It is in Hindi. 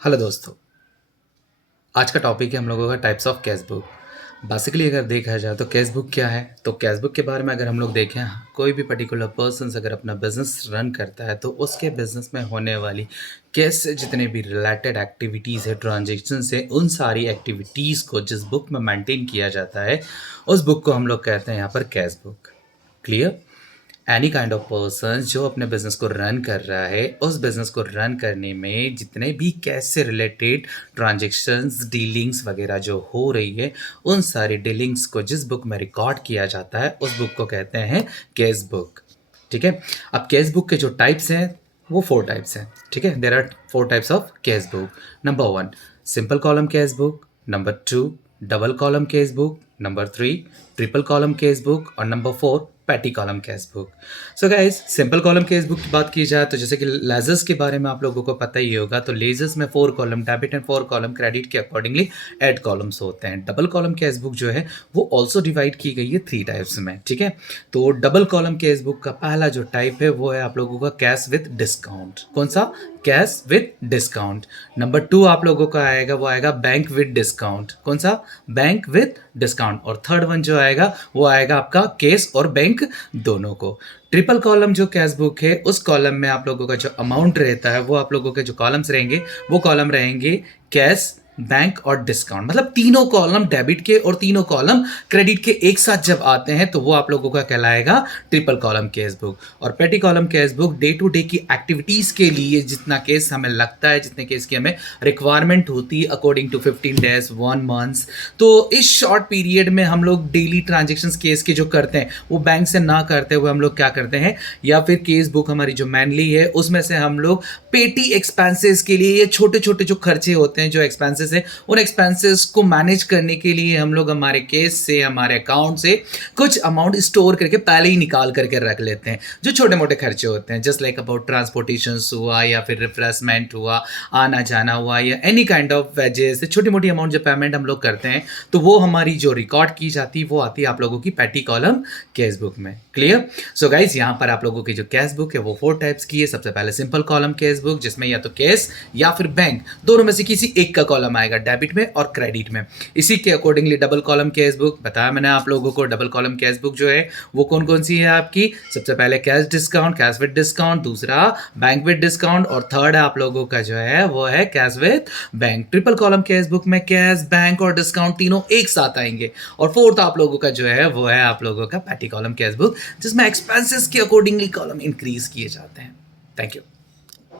हेलो दोस्तों। आज का टॉपिक है हम लोगों का types of cash book. Basically अगर देखा जाए तो कैश बुक क्या है, तो कैश बुक के बारे में अगर हम लोग देखें, कोई भी पर्टिकुलर पर्सन अगर अपना बिजनेस रन करता है तो उसके बिजनेस में होने वाली कैश से जितने भी रिलेटेड एक्टिविटीज़ है, ट्रांजेक्शन है, उन सारी एक्टिविटीज़ को जिस बुक में मेंटेन किया जाता है उस बुक को हम लोग कहते हैं यहाँ पर cash book. Clear? Any kind of person जो अपने बिजनेस को रन कर रहा है, उस बिजनेस को रन करने में जितने भी कैश से रिलेटेड ट्रांजेक्शन्स, डीलिंग्स वगैरह जो हो रही है, उन सारी डीलिंग्स को जिस बुक में रिकॉर्ड किया जाता है उस बुक को कहते हैं कैश बुक। ठीक है। अब कैश बुक के जो टाइप्स हैं वो 4 टाइप्स हैं। ठीक है, there are 4 types of cash book. Number 1 simple column cash book, number 2 double column cash book, number 3 triple column cash book और number 4 petty column cash book. So guys, simple column cash book की बात की जाए तो जैसे कि लेजर्स के बारे में आप लोगों को पता ही होगा, तो लेजर्स में 4 column debit and 4 column credit के अकॉर्डिंगली एड कॉलम्स होते हैं। डबल कॉलम केस बुक जो है वो ऑल्सो डिवाइड की गई है 3 टाइप्स में। ठीक है, तो डबल कॉलम केस बुक का पहला जो टाइप है वो है आप लोगों का कैश विद डिस्काउंट। कौन सा? Cash with discount. नंबर 2 आप लोगों का आएगा वो आएगा बैंक विद डिस्काउंट। कौन सा? Bank with discount. और थर्ड वन जो आएगा वो आएगा आपका केस और बैंक दोनों को। ट्रिपल कॉलम जो कैश बुक है उस कॉलम में आप लोगों का जो अमाउंट रहता है वो आप लोगों के जो कॉलम्स रहेंगे वो कॉलम रहेंगे कैश, बैंक और डिस्काउंट। मतलब तीनों कॉलम डेबिट के और तीनों कॉलम क्रेडिट के एक साथ जब आते हैं तो वो आप लोगों का कहलाएगा ट्रिपल कॉलम कैश बुक। और petty column cash book day to day की एक्टिविटीज के लिए जितना केस हमें लगता है, जितने केस की हमें रिक्वायरमेंट होती है अकॉर्डिंग टू 15 डेज 1 मंथ, तो इस शॉर्ट पीरियड में हम लोग डेली ट्रांजेक्शन्स केस के जो करते हैं वो बैंक से ना करते हुए हम लोग क्या करते हैं, या फिर केस बुक हमारी जो मैनली है उसमें से हम लोग पेटी एक्सपेंसेस के लिए, ये छोटे छोटे जो खर्चे होते हैं, जो एक्सपेंसेस है, उन एक्सपेंसेस को मैनेज करने के लिए हम लोग हमारे केस से, हमारे अकाउंट से कुछ अमाउंट स्टोर करके पहले ही निकाल करके रख लेते हैं। जो छोटे मोटे खर्चे होते हैं, जस्ट लाइक अबाउट ट्रांसपोर्टेशन हुआ या फिर रिफ्रेशमेंट हुआ, आना जाना हुआ, या एनी काइंड ऑफ वेजेस, छोटी मोटी अमाउंट जो पेमेंट हम लोग करते हैं तो वो हमारी जो रिकॉर्ड की जाती है वो आती है आप लोगों की पेटी कॉलम कैश बुक में। क्लियर? सो गाइज, यहाँ पर आप लोगों की जो कैश बुक है वो 4 टाइप्स की है। सबसे पहले सिंपल कॉलम कैश बुक, जिसमें या तो कैश या फिर बैंक दोनों में से किसी एक का कॉलम आएगा, डेबिट में और क्रेडिट में। इसी के accordingly double column cash book बताया मैंने आप लोगों को। डबल कॉलम कैश बुक जो है वो कौन कौन सी है आपकी? सबसे पहले cash discount, cash with discount, दूसरा बैंक विद डिस्काउंट और थर्ड आप लोगों का जो है वो है cash with bank. Triple column cash book में कैश, बैंक और डिस्काउंट तीनों एक साथ आएंगे। और फोर्थ आप लोगों का जो है वो है आप लोगों का पैटी कॉलम कैश बुक, जिसमें एक्सपेंसेस के अकॉर्डिंगली कॉलम इंक्रीज किए जाते हैं। Thank you.